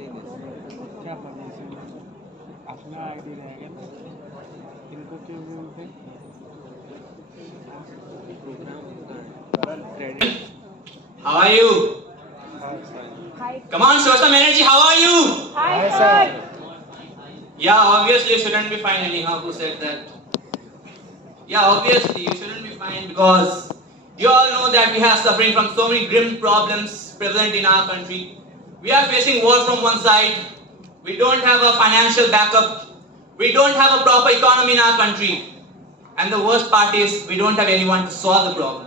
क्या परमिशन अपना आईडी रहेगा तो इनको क्यों बोलते credit How are you? Come on, show some energy. How are you? Hi, sir. Yeah, obviously you shouldn't be fine anyhow. Who said that? Yeah, obviously you shouldn't be fine because you all know that we are suffering from so many grim problems prevalent in our country. We are facing war from one side. We don't have a financial backup. We don't have a proper economy in our country. And the worst part is we don't have anyone to solve the problems.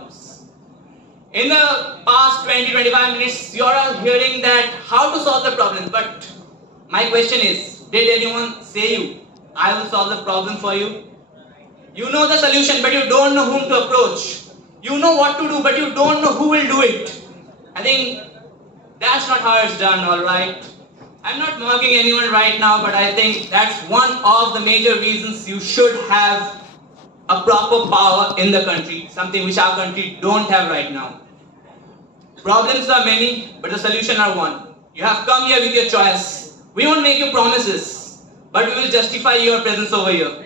In the past 20-25 minutes, you are all hearing that how to solve the problem. But my question is, did anyone say you, I will solve the problem for you? You know the solution, but you don't know whom to approach. You know what to do, but you don't know who will do it. I think that's not how it's done, alright? I'm not mocking anyone right now, but I think that's one of the major reasons you should have a proper power in the country, something which our country don't have right now. Problems are many, but the solution are one. You have come here with your choice. We won't make you promises, but we will justify your presence over here.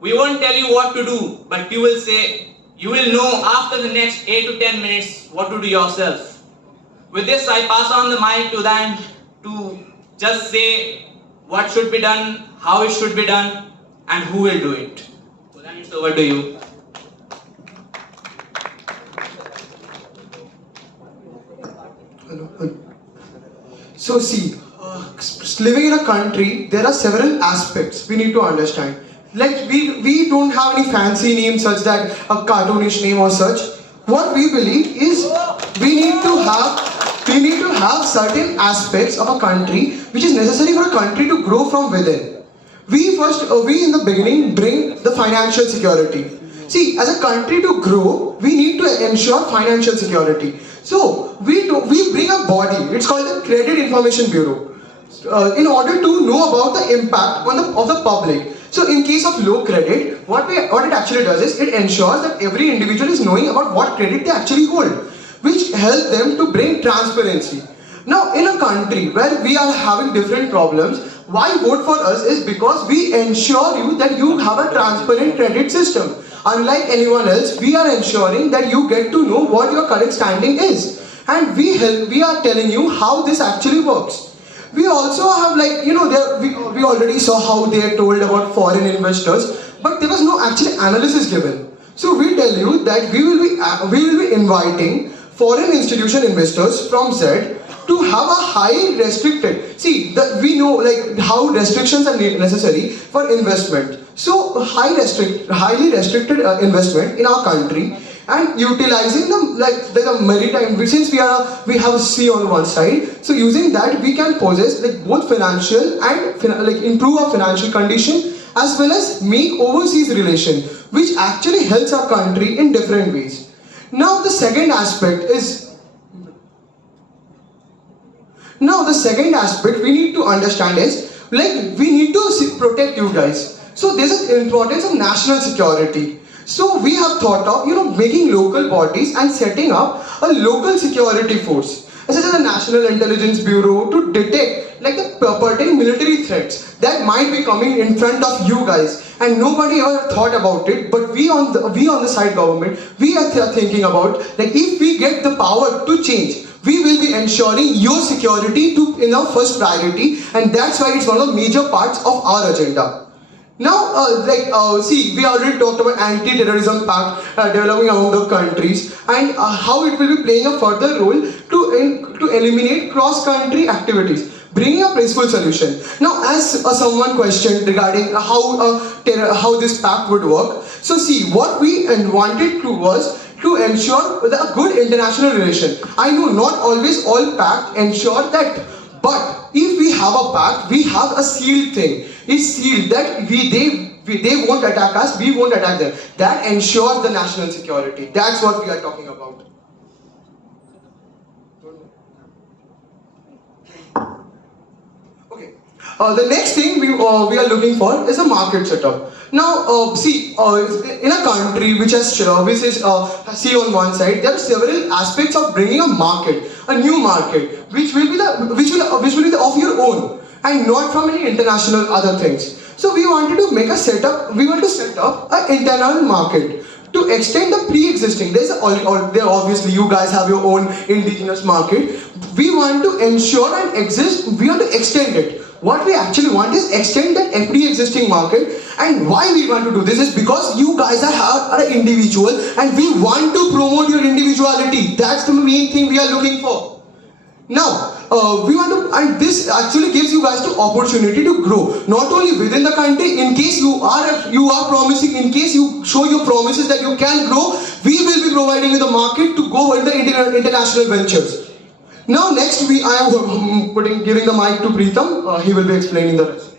We won't tell you what to do, but you will say, you will know after the next 8 to 10 minutes what to do yourself. With this, I pass on the mic to Dan to just say what should be done, how it should be done, and who will do it. So then it's over to you. Hello. So see, living in a country, there are several aspects we need to understand. Like we don't have any fancy name such that a cartoonish name or such. What we believe is we need to have certain aspects of a country which is necessary for a country to grow from within. We in the beginning bring the financial security. See, as a country to grow, we need to ensure financial security. So we bring a body. It's called the Credit Information Bureau, in order to know about the impact of the public. So in case of low credit, what it actually does is it ensures that every individual is knowing about what credit they actually hold, which help them to bring transparency. Now, in a country where we are having different problems, why vote for us is because we ensure you that you have a transparent credit system. Unlike anyone else, we are ensuring that you get to know what your current standing is, and we are telling you how this actually works. We also have, like, we already saw how they are told about foreign investors, but there was no actual analysis given. So we tell you that we will be inviting foreign institution investors from Z to have a high restricted. See, we know like how restrictions are necessary for investment. So highly restricted investment in our country, and utilizing the maritime, since we have a sea on one side, so using that we can possess like both financial and improve our financial condition as well as make overseas relation, which actually helps our country in different ways. Now the second aspect we need to understand is, like, we need to protect you guys. So there's an importance of national security. So we have thought of making local bodies and setting up a local security force, such as a National Intelligence Bureau, to detect like the perpetrating military threats that might be coming in front of you guys. And nobody ever thought about it, but we on the side government, we are thinking about, like, if we get the power to change, we will be ensuring your security in our first priority, and that's why it's one of the major parts of our agenda. Now, see, we already talked about anti-terrorism pact developing among the countries, and how it will be playing a further role to eliminate cross-country activities, bringing a peaceful solution. Now, as someone questioned regarding how this pact would work, so see, what we wanted to was to ensure a good international relation. I know not always all pact ensure that, but if we have a pact, we have a sealed thing. It's sealed that they won't attack us, we won't attack them. That ensures the national security. That's what we are talking about. Okay. The next thing we are looking for is a market setup. Now, see, in a country which has sea on one side, there are several aspects of bringing a market, a new market, which will be of your your own and not from any international other things. So we wanted to make a setup. We want to set up an internal market to extend the pre-existing. There obviously you guys have your own indigenous market. We want to ensure and exist. We want to extend it. What we actually want is extend that pre-existing market. And why we want to do this is because you guys are an individual and we want to promote your individuality. That's the main thing we are looking for. Now, we want to, and this actually gives you guys the opportunity to grow, not only within the country. In case you are promising, in case you show your promises that you can grow, we will be providing you the market to go in the international ventures. Now, next I am giving the mic to Preetham. He will be explaining the rest.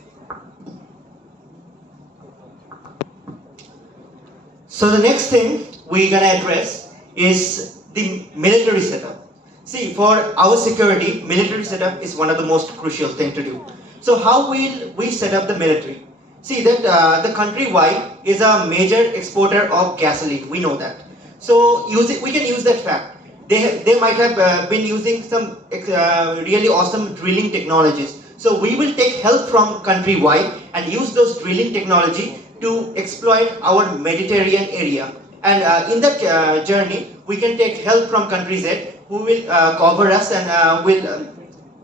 So the next thing we're gonna address is the military setup. See, for our security, military setup is one of the most crucial thing to do. So how will we set up the military? See that the country Y is a major exporter of gasoline. We know that. So we can use that fact. They might have been using some really awesome drilling technologies. So we will take help from country Y and use those drilling technology to exploit our Mediterranean area. And in that journey, we can take help from country Z who will cover us and will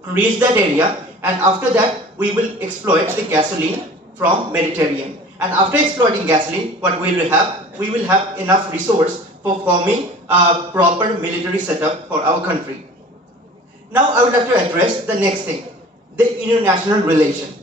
reach that area. And after that, we will exploit the gasoline from Mediterranean. And after exploiting gasoline, what we will have? We will have enough resource for forming a proper military setup for our country. Now I would like to address the next thing, the international relation.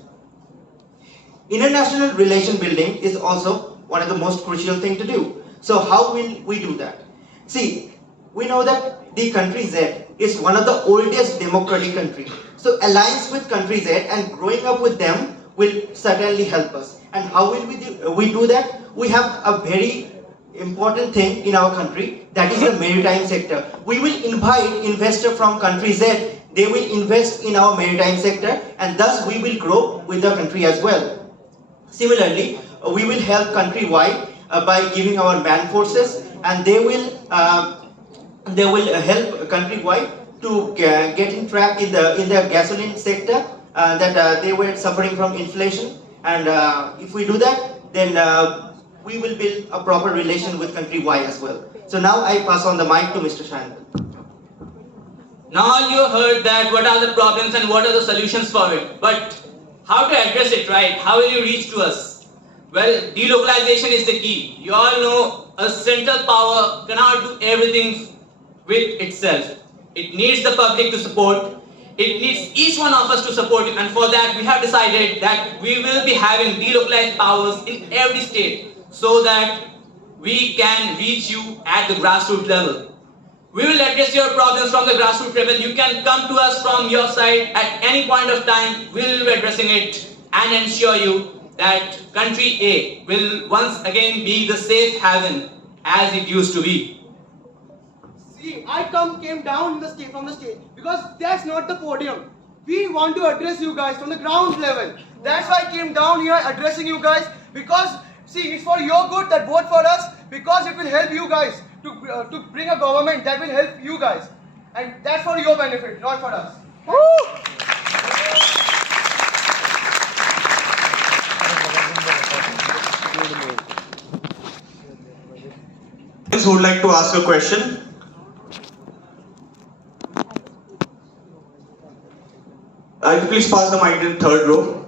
International relation building is also one of the most crucial thing to do. So how will we do that? See, we know that the country Z is one of the oldest democratic country. So alliance with country Z and growing up with them will certainly help us. And how will we do that? We have a very important thing in our country, that is the maritime sector. We will invite investor from country Z. They will invest in our maritime sector and thus we will grow with the country as well. Similarly, we will help country Y by giving our man forces, and they will help country Y to get in track in the gasoline sector that they were suffering from inflation. And if we do that, then we will build a proper relation with country Y as well. So now I pass on the mic to Mr. Shandal. Now you heard that what are the problems and what are the solutions for it. But how to address it, right? How will you reach to us? Well, delocalization is the key. You all know a central power cannot do everything with itself. It needs the public to support. It needs each one of us to support it, and for that we have decided that we will be having delocalized powers in every state so that we can reach you at the grassroots level. We will address your problems from the grassroots level. You can come to us from your side at any point of time. We will be addressing it and ensure you that country A will once again be the safe haven as it used to be. See, I came down from the stage because that's not the podium. We want to address you guys from the ground level. That's why I came down here addressing you guys, because see, it's for your good that vote for us, because it will help you guys to bring a government that will help you guys, and that's for your benefit, not for us. Who would like to ask a question? Please pass the mic in third row.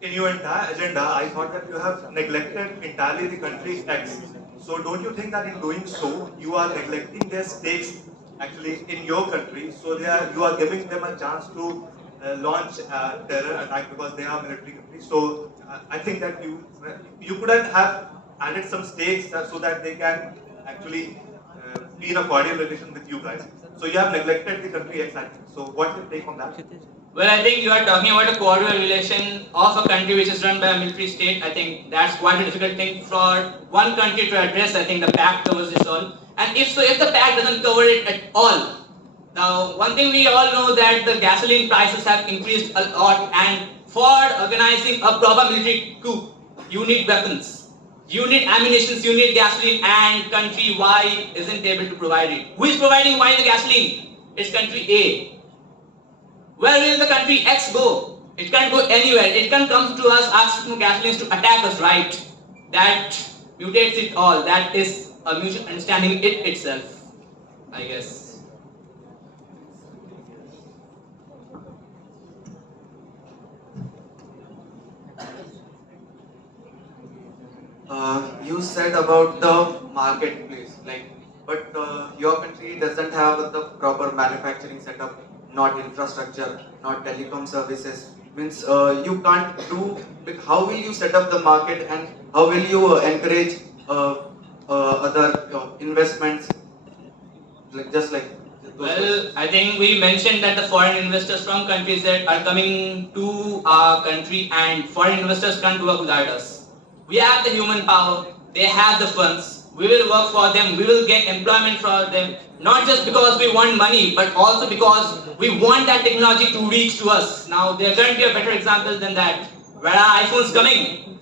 In your entire agenda, I thought that you have neglected entirely the country X. So don't you think that in doing so, you are neglecting their stakes actually in your country? So you are giving them a chance to launch a terror attack because they are military country. So I think that you could have added some stakes so that they can actually be in a cordial relation with you guys. So you have neglected the country X, I think. So what's your take on that? Well, I think you are talking about a cordial relation of a country which is run by a military state. I think that's quite a difficult thing for one country to address. I think the pact covers this all. And if so, if the pact doesn't cover it at all, now one thing we all know that the gasoline prices have increased a lot, and for organizing a proper military coup, you need weapons, you need ammunition, you need gasoline, and country Y isn't able to provide it. Who is providing Y the gasoline? It's country A. Where will the country X go? It can't go anywhere. It can come to us asking for gasoline to attack us, right? That mutates it all. That is a mutual understanding it itself, I guess. You said about the marketplace, but your country doesn't have the proper manufacturing setup, not infrastructure, not telecom services. Means you can't do. Like, how will you set up the market, and how will you encourage other investments, just like those Well, I think we mentioned that the foreign investors from countries that are coming to our country, and foreign investors can't work without us. We have the human power, they have the funds, we will work for them, we will get employment for them, not just because we want money, but also because we want that technology to reach to us. Now, there can't be a better example than that. Where are iPhones coming?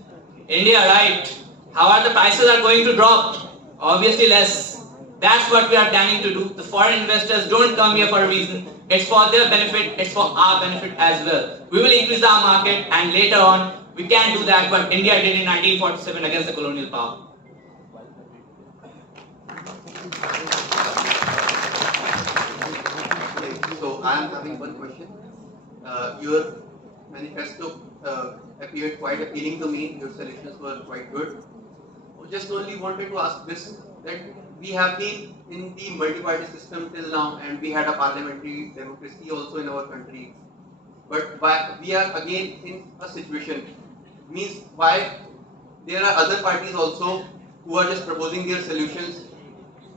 India, right? How are the prices are going to drop? Obviously less. That's what we are planning to do. The foreign investors don't come here for a reason. It's for their benefit, it's for our benefit as well. We will increase our market, and later on, we can do that what India did in 1947 against the colonial power. So I am having one question. Your manifesto appeared quite appealing to me. Your solutions were quite good. Just only wanted to ask this, that we have been in the multi-party system till now, and we had a parliamentary democracy also in our country. But why we are again in a situation, means why there are other parties also who are just proposing their solutions,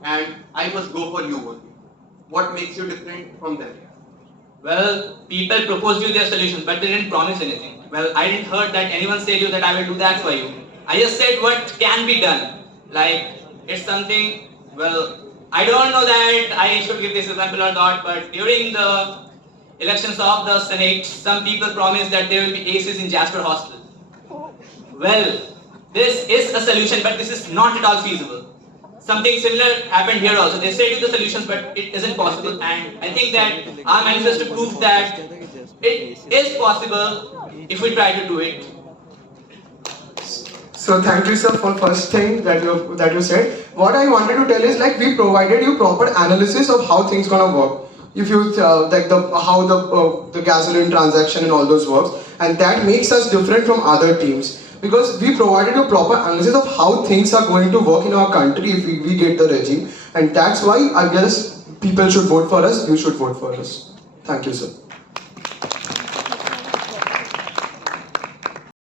and I must go for you only. What makes you different from them? Well, people proposed you their solutions, but they didn't promise anything. Well, I didn't heard that anyone said you that I will do that for you. I just said what can be done. Like, it's something, well, I don't know that I should give this example or not, but during the elections of the Senate, some people promised that there will be ACs in Jasper Hostel. Well, this is a solution, but this is not at all feasible. Something similar happened here also. They said the solutions, but it isn't possible. And I think that our manifesto proves that it is possible if we try to do it. So thank you, sir, for first thing that you said. What I wanted to tell is, like, we provided you proper analysis of how things gonna work. If you like how the gasoline transaction and all those works, and that makes us different from other teams, because we provided a proper analysis of how things are going to work in our country if we get the regime, and that's why I guess people should vote for us. You should vote for us. Thank you, sir.